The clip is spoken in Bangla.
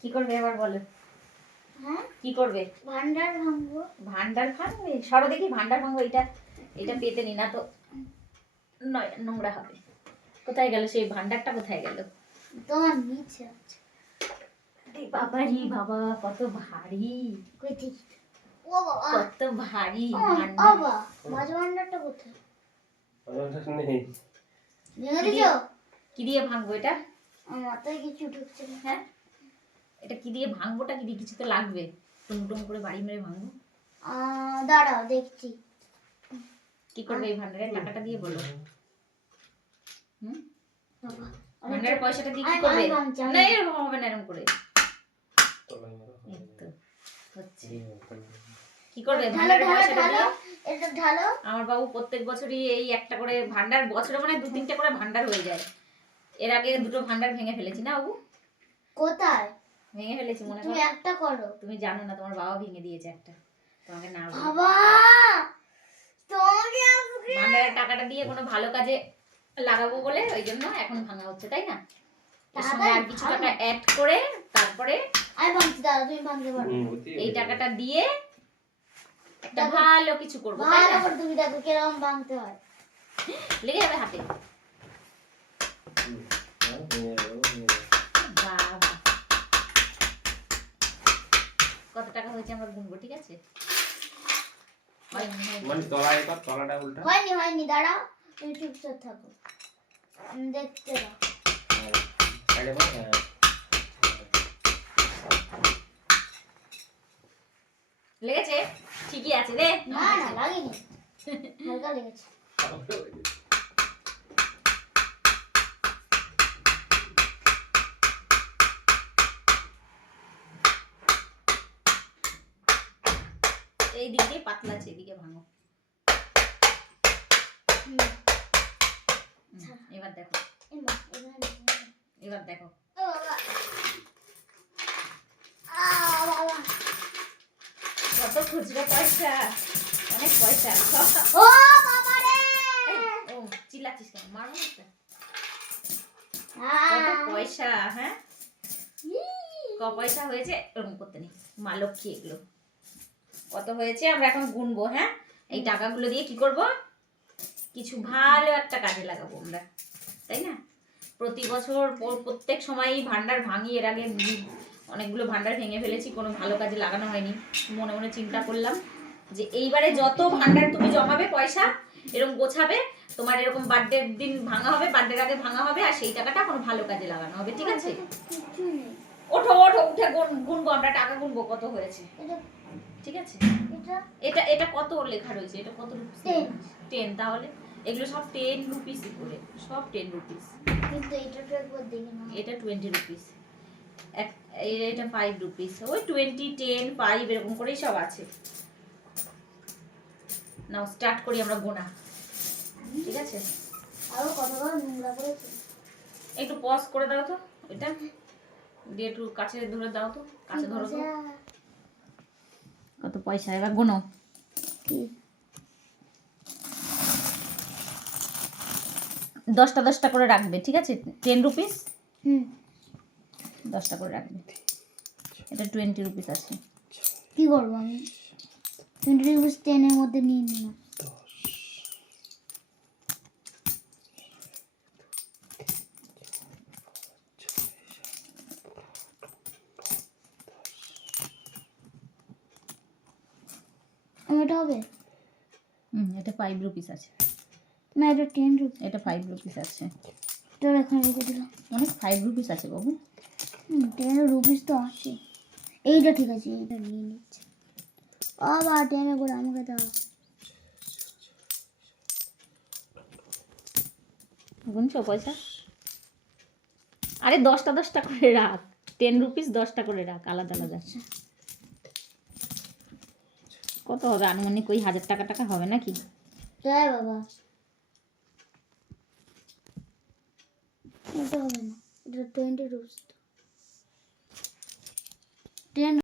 কি করবে এবার বলো? হ্যাঁ কি করবে? ভান্ডার ভাঙবো। ভান্ডার ভাঙবে? সরো দেখি ভান্ডার ভাঙবো। এটা পেতে নি না তো নয়, নোংরা হবে। কোথায় গেল সেই ভান্ডারটা? কোথায় গেল? তোমার নিচে আছে। বাবা রে বাবা, কত ভারী! কই দেখি। ও বাবা কত ভারী ও ভান্ডার! বাবা মাছ ভান্ডারটা কোথায়? নেই। ভেঙে দিছো? কি দিয়ে ভাঙবো এটা? আমার মাথায় কিছু ঢুকছে না। হ্যাঁ, এটা কি দিয়ে ভাঙবোটা? কি দিয়ে? কিছু তো লাগবে। টুম করে বাড়ি মেরে ভাঙবো। দাঁড়াও দেখছি। কি করবে এই ভান্ডারের টাকাটা দিয়ে বলো? বাবা ভান্ডারের পয়সাটা দিয়ে কি আমি করবে? ভাঙছি, আমি না এরকম হবে না, এরকম করে। এই তো হচ্ছে। কি করবে ঢালো ভান্ডারের ঢালো পয়সাটা ঢালো দিয়ে? এটা ঢালো। আমার বাবু প্রত্যেক বছরই এই একটা করে ভান্ডার, বছরে মানে 2-3টে করে ভান্ডার হয়ে যায়। এর আগে 2টো ভান্ডার ভেঙে ফেলেছি না বাবু? কোথায় ভেঙে ফেলেছি মনে তুমি করো। একটা করো। তুমি জানো না, তোমার বাবা ভেঙে দিয়েছে একটা, তোমাকে না বলে। বাবা তোমাকে আজকে ভান্ডারের টাকাটা দিয়ে কোনো ভালো কাজে লাগাবো বলে ওই জন্য এখন ভাঙা হচ্ছে, তাই না? এর সঙ্গে আর কিছু টাকা অ্যাড করে তারপরে আমি ভাঙছি, দাদা তুমি ভাঙতে পারো। এই টাকাটা দিয়ে একটা ভালো কিছু করবো, তাই ভালো না? করে তুমি দেখো কিরকম ভাঙতে হয়। লেগে যাবে হাতে। বাবা, কত টাকা হয়েছে আমরা গুনবো, ঠিক আছে? হয়নি হয়নি, দাঁড়াও তুমি চুপচাপ থাকো, আমি দেখতে দাও। লেগেছে? ঠিকই আছে রে। না না লাগেনি, হালকা লেগেছে। এই দিকে পাতলা আছে, এদিকে ভাঙো। এবার দেখো, এবার দেখো। ও বাবা বাবা কত খুচরো পয়সা, অনেক পয়সা। ও বাবা রে ও চিল্লাচ্ছিস কেন? মারবো একটা। কত পয়সা! হ্যাঁ, ক পয়সা হয়েছে এরকম করতে নেই, মা লক্ষ্মী এগুলো। কত হয়েছে আমরা এখন গুনবো। হ্যাঁ, এই টাকাগুলো দিয়ে কি করব? কিছু ভালো একটা কাজে লাগাবো আমরা, তাই না? প্রতি বছর প্রত্যেক সময়ই ভান্ডার ভাঙি। এর আগে অনেকগুলো ভান্ডার ভেঙে ফেলেছি, কোনো ভালো কাজে লাগানো হয়নি। মনে মনে চিন্তা করলাম যে এইবারে যত ভান্ডার তুমি জমাবে পয়সা, এরকম গোছাবে, তোমার এরকম বার্থডের দিন ভাঙা হবে, বার্থডের আগে ভাঙা হবে, আর সেই টাকাটা কোনো ভালো কাজে লাগানো হবে, ঠিক আছে? ওঠো ওঠো, উঠে গুনবো আমরা, টাকা গুনবো কত হয়েছে, ঠিক আছে? এটা এটা কত লেখা রয়েছে? এটা কত রুপিস? 10। তাহলে এগুলো সব 10 রুপিসই করে, সব 10 রুপিস। কিন্তু এটা তো একবার দেখে নাও। এটা 20 রুপিস, এটা 5 রুপিস। ওই 20, 10, 5 এরকম করেই সব আছে। নাও স্টার্ট করি আমরা গোনা, ঠিক আছে? আরো কতবার নোংরা করেছে। একটু পজ করে দাও তো এটা দিয়ে, একটু কাছে ধরে দাও তো, কাছে ধরো তো। কত পয়সা এবার গোনো। 10টা 10টা করে রাখবে, ঠিক আছে? 10 রুপিস 10টা করে রাখবে। এটা 20 রুপিস আছে। কি করবো আমি? 20 রুপিস 10 এর মধ্যে নিয়ে নিলাম। এটা হবে? এটা 5 রুপিস আছে। না এটা 10 রুপিস। এটা 5 রুপিস আছে। এটা এখানে রেখে দিলাম। অনেক 5 রুপিস আছে বাবু। 10 রুপিস তো আছে। এইটা ঠিক আছে, এইটা নিয়ে নিচ্ছি। আবার 10 করে আমাকে দাও। গুনছো পয়সা? আরে 10টা 10টা করে রাখ, 10 রুপিস 10টা করে রাখ, আলাদা আলাদা। কত হবে আনুমানিক? ওই 1000 টাকা টাকা হবে নাকি? জয় বাবা, এটা হবে না, এটা 20 রুপিস। 10